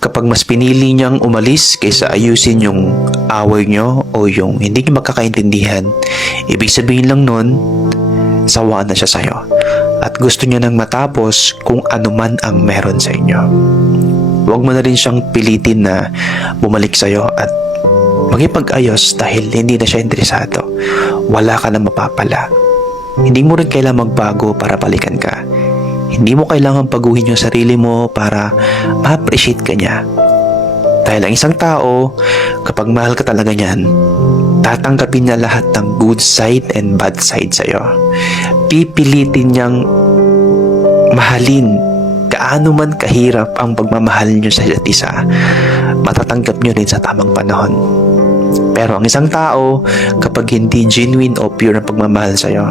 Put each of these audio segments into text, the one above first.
kapag mas pinili niyang umalis kaysa ayusin yung away nyo o yung hindi nyo magkakaintindihan, ibig sabihin lang nun, sawa na siya sa'yo at gusto niya nang matapos kung ano man ang meron sa inyo. Huwag mo na rin siyang pilitin na bumalik sa'yo at magipag-ayos dahil hindi na siya interesado. Wala ka na mapapala. Hindi mo rin kailangan magbago para balikan ka. Hindi mo kailangan paguhin yung sarili mo para ma-appreciate ka niya. Dahil ang isang tao, kapag mahal ka talaga niyan, tatanggapin niya lahat ng good side and bad side sa'yo. Pipilitin niyang mahalin gaano man kahirap ang pagmamahal niyo sa isa't isa, matatanggap niyo rin sa tamang panahon. Pero ang isang tao, kapag hindi genuine o pure ang pagmamahal sa'yo,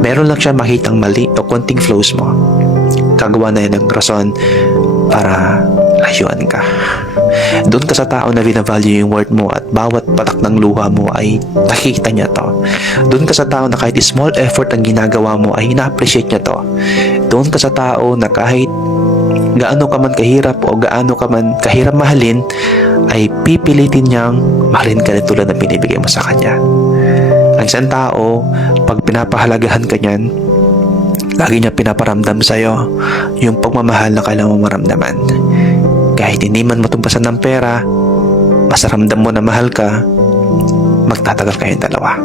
meron lang siya makitang mali o konting flows mo. Kagawa na yan ng rason para layuan ka. Doon ka sa tao na binavalue yung worth mo at bawat patak ng luha mo ay nakikita niya to. Doon ka sa tao na kahit small effort ang ginagawa mo ay ina-appreciate niya to. Doon ka sa tao na kahit gaano ka man kahirap o gaano ka man kahirap mahalin ay pipilitin niyang mahalin ka rin tulad ng binibigay mo sa kanya. Ang isang tao, pag pinapahalagahan ka niyan, lagi niya pinaparamdam sa'yo yung pagmamahal na kailangan mo maramdaman. Kahit hindi man matumpasan ng pera, basta ramdam mo na mahal ka, magtatagal kayong dalawa.